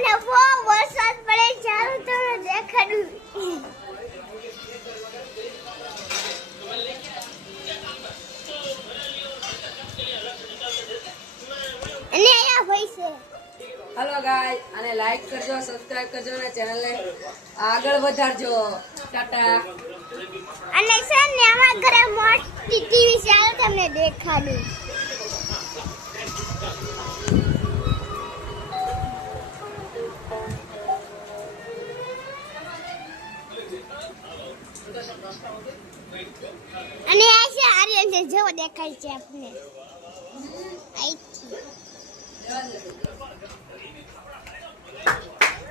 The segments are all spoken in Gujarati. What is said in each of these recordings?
અને બહુ વરસાદ પડે ચાલો તો દેખાડું. અને આયા ભાઈ છે. હેલો ગાઈસ, અને લાઈક કરજો, સબસ્ક્રાઇબ કરજો અને ચેનલને આગળ વધારજો. ટાટા. અને છે ને અમારા ઘરે મોટી ટીવી છે, ચાલો તમને દેખાડું. અને આ છે આર્યન છે, જેવો દેખાય છે આપને.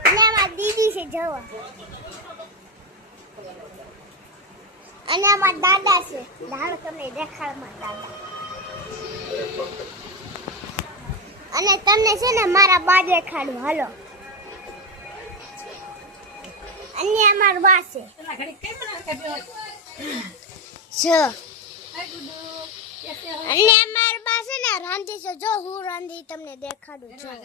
અને આમાં દીદી છે જોવો. અને આમાં દાદા છે, દાદા તમને દેખાડમાં દાદા. અને તમને છે ને મારા બા દેખાડું, હાલો. અને અમાર બા છે અને અમાર બા છે ને રાંધી છે, જો હું રાંધી તમને દેખાડું છું.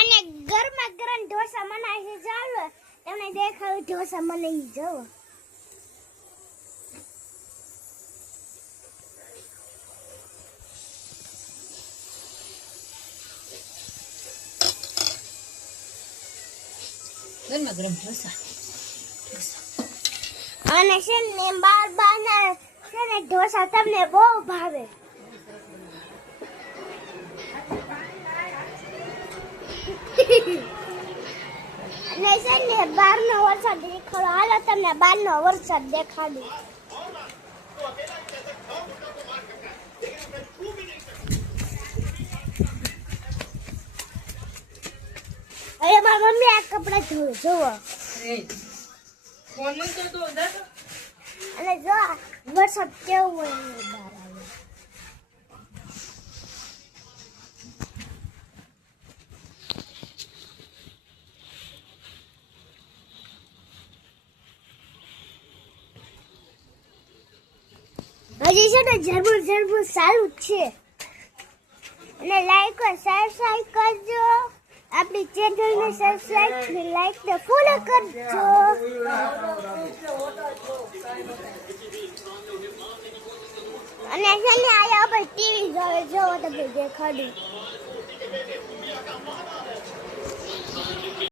અને ગરમા ગરમ ઢોસા બનાવે છે, ચાલો તમને દેખાડું ઢોસા બનાવી જવો. ગરમા ગરમ ઢોસા. અને છે ને બાર બાના છે ને ઢોસા તમને બહુ ભાવે. અને છે ને બહારનો વરસાદ દેખાડો, હાલો તમને બહારનો વરસાદ દેખાડું. અરે મારી મમ્મી આ કપડા ધોવે જોવો. અને જો વરસાદ કેવો હોય બહાર આવે. હજી છે ને ઝરબુર ઝરબુર ચાલુ જ છે. અને લાઈક અને સબસ્ક્રાઇબ કરજો. આપણી ચેનલને સબસ્ક્રાઇબ લાઈક ને ફોલો કરજો. અને છે ને આયા પર ટીવી જોવે, જો તમને દેખાડું.